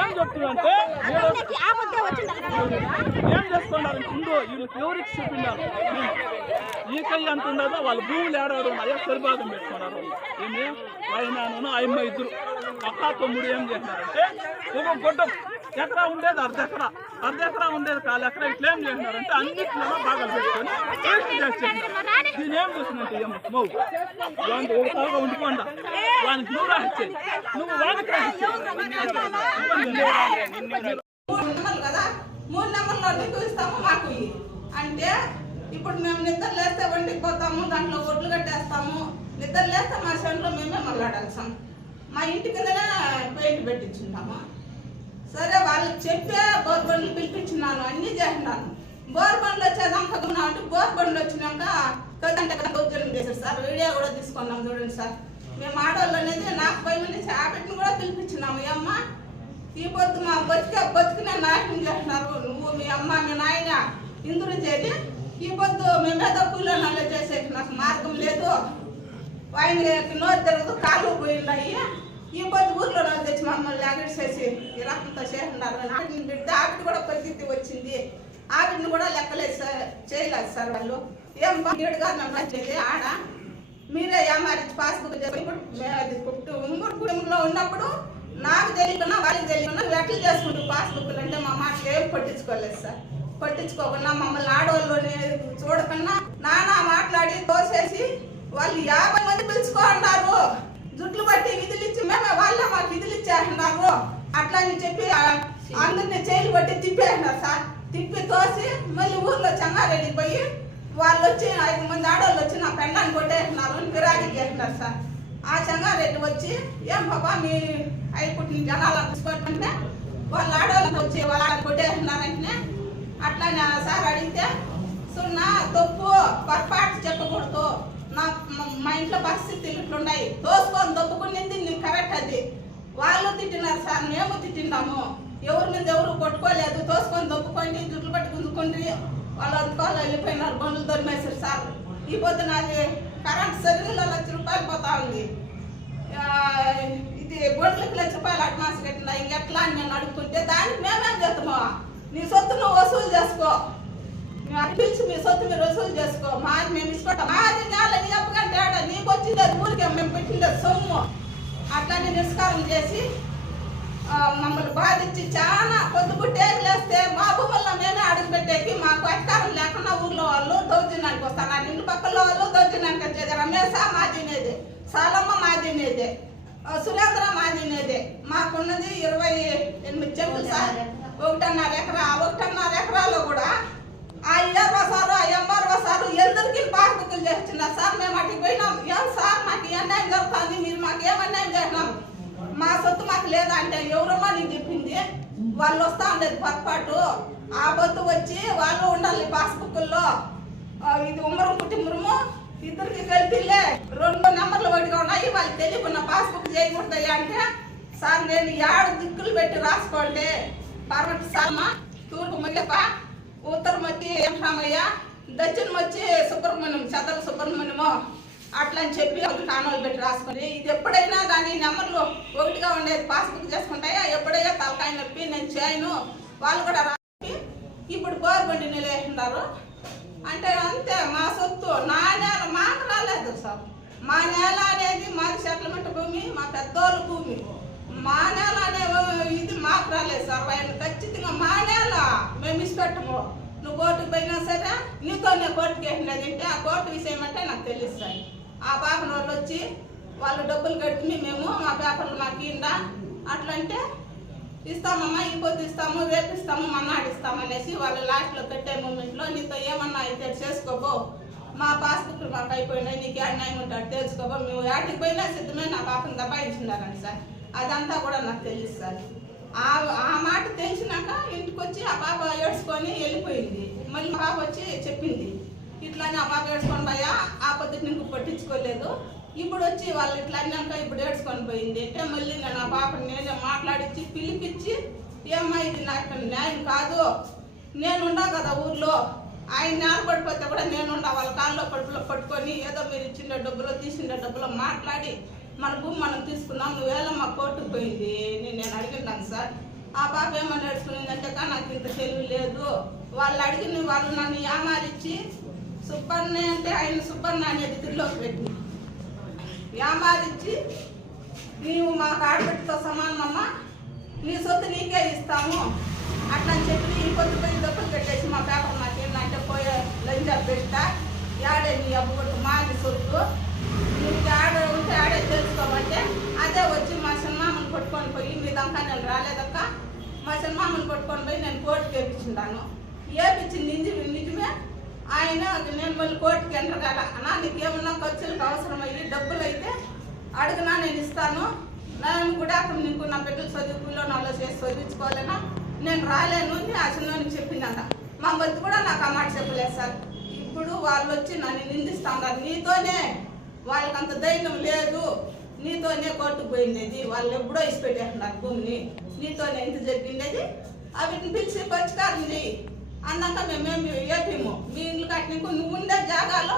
ఏం చెప్తుందంటే ఏం చేస్తున్నారు వీళ్ళకి ఎవరికి చూపించారు ఈ కయ్య అంత ఉండదో వాళ్ళ భూములు ఏడాడు ఉన్నాయో సరిభాగం పెట్టుకున్నారు. ఏమి ఆయన అమ్మ ఇద్దరు అక్క తమ్ముడు ఏం చేసినారంటే ఒక గొడ్డం ఎకరా ఉండేది అర్ధ ఎకరా ఉండేది 1/4 ఎకరా ఇట్లా ఏం చేసినారంటే అన్నింటిలో భాగాలు పెట్టుకొని చేస్తున్నారు. దీని ఏం చూసినట్టు ఏమో వానికి ఒకసారిగా ఉండిపోండా వానికి నువ్వు రాసిచ్చేది నువ్వు వానికి రాసిచ్చేది 3 నెంబర్లో నీకు ఇస్తాము మాకు అంటే ఇప్పుడు మేము నిద్ర లేస్తే వండికి పోతాము, దాంట్లో ఒడ్లు కట్టేస్తాము. నిద్ర లేస్తే మా సెంట్లో మేమే మళ్ళాడాల్సాం. మా ఇంటి కిందనే పెయింట్ పెట్టించుంటాము. సరే వాళ్ళకి చెప్పే బోర్ బండ్లు పిలిపించినాను, అన్నీ చేసినాను. బోర్ బండ్లు వచ్చేదాకా అంటే బోర్ బండ్లు వచ్చినాక కదంటే ఉద్యోగం చేశారు సార్. వీడియో కూడా తీసుకున్నాం చూడండి సార్. మేము ఆడవాళ్ళు అనేది నాకు భయం అనేసి ఆవిడని కూడా పిలిపించినాము. అమ్మ ఈ పొద్దు మా బతికిన నాశనం చేస్తున్నారు, నువ్వు మీ అమ్మ మీ నాయన ఇందులో చేరి ఈ పొద్దు మేమేదో కూలీలో చేసే నాకు మార్గం లేదు, ఆయన నోరు తిరగదు, కాళ్ళు పోయినాయి. ఈ పొద్దు ఊర్లో తెచ్చి మమ్మల్ని అగడిసేసి ఈ రకంతో చేస్తున్నారు. ఆవిడని పెడితే ఆవిడ కూడా పరిస్థితి వచ్చింది. ఆవిడని కూడా లెక్కలేదు చేయలేదు సార్ వాళ్ళు. ఏం ఏడుగా మేము వచ్చేది ఆడ మీరే ఏమారించి పాస్బుక్ ఉమ్మడి కుటుంబంలో ఉన్నప్పుడు నాకు తెలియకున్నా వాళ్ళకి తెలియకున్నా ఎట్లా చేసుకుంటూ పాస్బుక్లు అంటే మా మాటలు ఏం పట్టించుకోలేదు సార్. పట్టించుకోకుండా మమ్మల్ని ఆడవాళ్ళని చూడకుండా నానా మాట్లాడి తోసేసి వాళ్ళు 50 మంది పిలుచుకోన్నారు. జుట్లు బట్టి విధులు ఇచ్చి మేమే వాళ్ళే మాకు విధులు ఇచ్చేస్తున్నారు అట్లా అని చెప్పి అందరినీ చేయలు బట్టి తిప్పేస్తున్నారు సార్. తిప్పి తోసి మళ్ళీ ఊర్లో చెంగారెడ్డికి పోయి వాళ్ళు వచ్చి 5 మంది ఆడవాళ్ళు వచ్చి నా పెండాన్ని కొట్టేస్తున్నారు, గిరాకీ చేస్తున్నారు సార్. ఆ చెంగారెడ్డి వచ్చి ఏం పాపా మీ అయిపోతుంది జనాలు తీసుకుంటుంటే వాళ్ళు ఆడవాళ్ళకి వచ్చి వాళ్ళు కొట్టేస్తున్నారంటే అట్లా సార్ అడిగితే సున్నా తప్పు పొరపాటు చెప్పకూడదు, మా ఇంట్లో పరిస్థితులు ఇట్లున్నాయి, తోసుకొని దొప్పుకునేది నీకు కరెక్ట్. అది వాళ్ళు తిట్టినారు సార్, మేము తిట్టినాము. ఎవరి మీద ఎవరు కొట్టుకోలేదు, తోసుకొని దొప్పుకోండి జుట్లు పట్టి గుంజుకోండి వాళ్ళు అందుకోవాలి వెళ్ళిపోయినారు, బండ్లు దొరిమేశారు సార్. ఈ పొద్దున అది కరెంట్ సర్వీలో ₹1,00,000 పోతా ఉంది. ఇది బండ్లకి ₹1,00,000 అడ్వాన్స్ కట్టినా ఇంకెట్లా అని నేను అడుగుతుంటే దానికి మేమేం చేస్తామో నీ సొత్తు నువ్వు వసూలు చేసుకో, పిలిచి మీ సొత్తు మీరు వసూలు చేసుకో, మాది మేము ఇసుకుంటాం, మాది నేలని చెప్పకంటే నీకు వచ్చింది అది ఊరికే మేము పెట్టింది సొమ్ము అట్లానే నిస్కారం చేసి మమ్మల్ని బాధించి చాలా పొద్దుపుట్టేకి లేస్తే మా భూముల్లో మేమే అడుగు పెట్టేకి మాకు అధికారం లేకుండా ఊర్లో వాళ్ళు దౌర్జన్యానికి వస్తున్నారు. ఇంటి పక్కల వాళ్ళు దౌర్జన్యానికి వచ్చేది. రమేశ మాదినేదే, సాలమ్మ మాదినేదే, సురేంద్ర మాదినేదే. మాకున్నది 28 చెంపులు సార్, 1.5 ఎకరా. 1.5 ఎకరాలో కూడా ఆ ఏర్వ సారు ఆ ఎంఆర్వ సారు ఎందరికీ పాస్బుక్లు చేస్తున్నారు సార్. మేము అటుకు పోయినాం, ఏం సార్ మాకు అన్యాయం జరుగుతుంది, మీరు మాకు ఏం అన్యాయం చేసినాం, మా సొత్తు మాకు లేదా అంటే ఎవరమ్మా నీకు చెప్పింది, వాళ్ళు వస్తా ఉండేది పొరపాటు. ఆ బొత్తు వచ్చి వాళ్ళు ఉండాలి పాస్బుక్ల్లో. ఇది ఉమ్మరం కుటుంబము ఇద్దరికి కలిపిలే 2 నెంబర్లు ఒకటిగా ఉన్నాయి, వాళ్ళకి తెలియకున్న పాస్బుక్ చేయకూడదయ్యా అంటే సార్ నేను 7 దిక్కులు పెట్టి రాసుకోండి. పర్వత సామ, తూర్పు మల్లెప, ఉత్తరం వచ్చి ఏమయ్య, దక్షిణం వచ్చి సుబ్రహ్మణ్యం చదల సుబ్రహ్మణ్యము అట్లా అని చెప్పి కాణాలు పెట్టి రాసుకుని ఇది ఎప్పుడైనా కానీ నెంబర్లు ఒకటిగా ఉండేది పాస్బుక్ చేసుకుంటాయా ఎప్పుడైనా తలకాయ నొప్పి నేను చేయను వాళ్ళు కూడా రాసి ఇప్పుడు బోర్ బండి నిలేస్తున్నారు అంటే అంతే. మా సొత్తు నా నేల మాకు రాలేదు సార్. మా నేల అనేది మాది సెటిల్మెంట్ భూమి, మా పెద్దోళ్ళ భూమి. మా నేల అనే ఇది మాకు రాలేదు సార్. వాళ్ళు ఖచ్చితంగా మా నేల మేము ఇష్టపెట్టము. నువ్వు కోర్టుకు పోయినా సరే నీతోనే కోర్టుకి వేసినది అంటే ఆ కోర్టు విషయం అంటే నాకు తెలుస్తాయి. ఆ పేపర్ వాళ్ళు వచ్చి వాళ్ళు డబ్బులు కట్టుకుని మేము మా పేపర్లు మాకు ఇందా అట్లంటే ఇస్తామమ్మా, ఈ పొద్దు ఇస్తాము, రేపు ఇస్తాము, మన్నాడు ఇస్తాము అనేసి వాళ్ళు లాస్ట్లో పెట్టే మూమెంట్లో నీతో ఏమన్నా అయితే చేసుకోబో, మా పాస్బుక్లు మాకు అయిపోయినాయి, నీకు అన్యాయం ఉంటాడు తెలుసుకోబో, మేము ఏటికి పోయినా సిద్ధమే నా పాపను దబాయించున్నారండి సార్. అదంతా కూడా నాకు తెలుసు సార్. ఆ మాట తెలిసినాక ఇంటికి వచ్చి ఆ పాప ఏడ్చుకొని వెళ్ళిపోయింది. మళ్ళీ మా పాప వచ్చి చెప్పింది ఇట్లానే ఆ పాప ఏడ్చుకొని పోయా, ఆ పద్ధతి నీకు పట్టించుకోలేదు, ఇప్పుడు వచ్చి వాళ్ళు ఇట్లా అన్నాక ఇప్పుడు ఏడ్చుకొని పోయింది అంటే మళ్ళీ నేను ఆ పాపని నేనే మాట్లాడించి పిలిపించి ఏమ్మా ఇది నాకు న్యాయం కాదు, నేనుండా కదా ఊర్లో, ఆయన ఆడపడిపోతే కూడా నేనుండా వాళ్ళ కాళ్ళలో పడుపులో పట్టుకొని ఏదో మీరు ఇచ్చిన డబ్బులో తీసిన డబ్బులో మాట్లాడి మన భూమి మనం తీసుకుందాం, నువ్వేళ మా కోర్టుకు పోయింది నేను అడిగినాను సార్. ఆ పాప ఏమని నేర్చుకునేదంటే నాకు ఇంత తెలివి లేదు, వాళ్ళు అడిగిన వాళ్ళు నన్ను యామారిచ్చి సుబ్బన్న అంటే ఆయన సుబ్బన్న అనేది తిరిలోకి పెట్టి యామారిచ్చి నీవు మా ఆడబిడ్డతో సమానమ్మా, నీ సొత్తు నీకే ఇస్తాము అట్లా అని చెప్పి ఇంకొద్ది పోయి డబ్బులు కట్టేసి మా పేపర్ నాకు ఏంటంటే పోయే లంజా పెట్టా ఆడే నీ అబ్బుగొట్టు మాది సొత్తు నీకు ఆడ ఉంటే ఆడే తెలుసుకోమంటే అదే వచ్చి మా సినిమామని కొట్టుకొని పోయి మీ దాకా నేను రాలేదక్క, మా సినిమామని కొట్టుకొని పోయి నేను కోర్టుకి వేపించున్నాను. వేపించింది నిజమే ఆయన, నేను మళ్ళీ కోర్టుకి ఎంటగాల అన్నా నీకేమన్నా ఖర్చులకు అవసరమయ్యి డబ్బులు అయితే అడుగునా నేను ఇస్తాను, నేను కూడా అక్కడ నీకు నా బిడ్డలు చదువుకులో నాలో చేసి చదివించుకోవాలన్నా నేను రాలేను అని ఆ చిన్నోనికి చెప్పిందంట. మా బతి కూడా నాకు ఆ మాట చెప్పలేదు సార్. ఇప్పుడు వాళ్ళు వచ్చి నన్ను నిందిస్తున్నారు, నీతోనే వాళ్ళకి అంత ధైర్యం లేదు, నీతోనే కోర్టుకు పోయిండేది, వాళ్ళు ఎప్పుడో ఇసి పెట్టేస్తున్నారు భూమిని, నీతోనే ఇంత జరిగిండేది, వీటిని పిలిచి పరిష్కారం చేయి అన్నాక మేమేమి ఏపీము మీ ఇల్లు కట్టినకు నువ్వు ఉండే జాగాలో